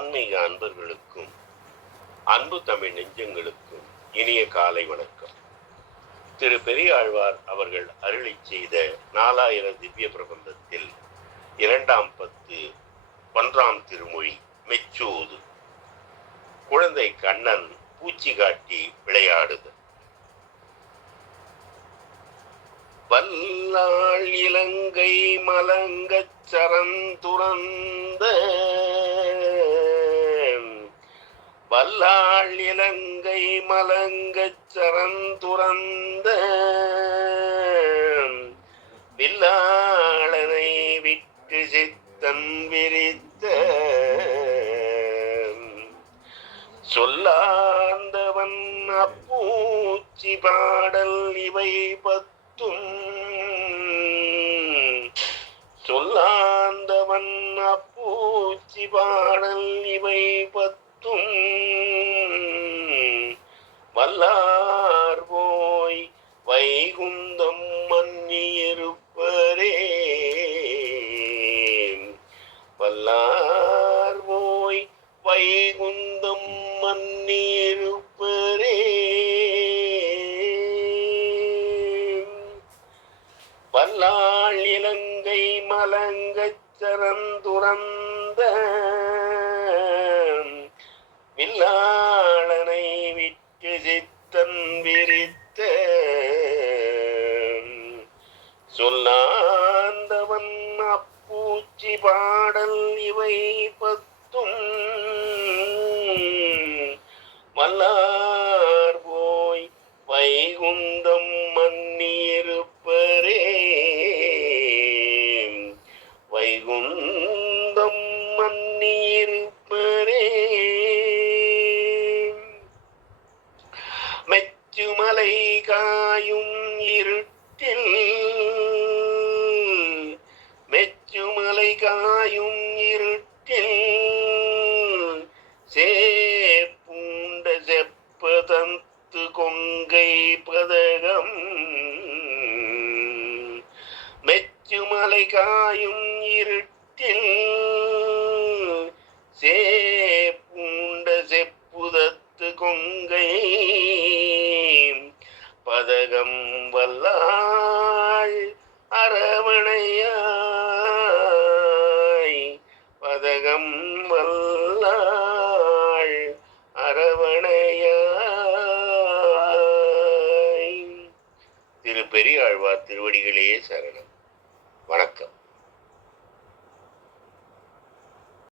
ஆன்மீக அன்பர்களுக்கும் அன்பு தமிழ் நெஞ்சங்களுக்கும் இனிய காலை வணக்கம். திரு பெரியாழ்வார் அவர்கள் அருளி செய்த நாலாயிர திவ்ய பிரபந்தத்தில் இரண்டாம் பத்து ஒன்றாம் திருமொழி மெச்சூது. குழந்தை கண்ணன் பூச்சி காட்டி விளையாடுது வல்லாள் இலங்கை மலங்கச் சரந்துறந்த வல்லாள் இலங்கை மலங்கச் சரந்துறந்த வில்லாளனை விட்டு சித்தன் விரித்த சொல்லாந்தவன் அப்பூச்சி பாடல் இவை பத்தும். சொல்லாந்தவன் அப்பூச்சி பாடல் இவை பத்தும். வல்லார் போய் வைகுந்தம் மன்னியிருப்பரே. வல்லார் போய் வைகுந்தம் மன்னியிருப்பரே. வல்லாள் இலங்கை மலங்கச் சரந்துறந்த வில்லாளனை விட்டு சித்தன் விரித்த சொல்லாந்தவன் அப்பூச்சி பாடல் இவை பத்தும். மல்லார் போய் வைகுந்தம் மன்னியிருப்பரே. வைகுந்தம் மன்னியிருப்ப காயும் இருட்டில். மெச்சுமலை காயும் இருட்டில். சேப்பூண்ட செப்பதந்து கொங்கை பதகம். மெச்சுமலை காயும் இருட்டில். மதகம் வல்லாய் அரவணையாய். மதகம் வல்லாய் அரவணையாய். திரு பெரியாழ்வார் திருவடிகளே சரணம். வணக்கம்.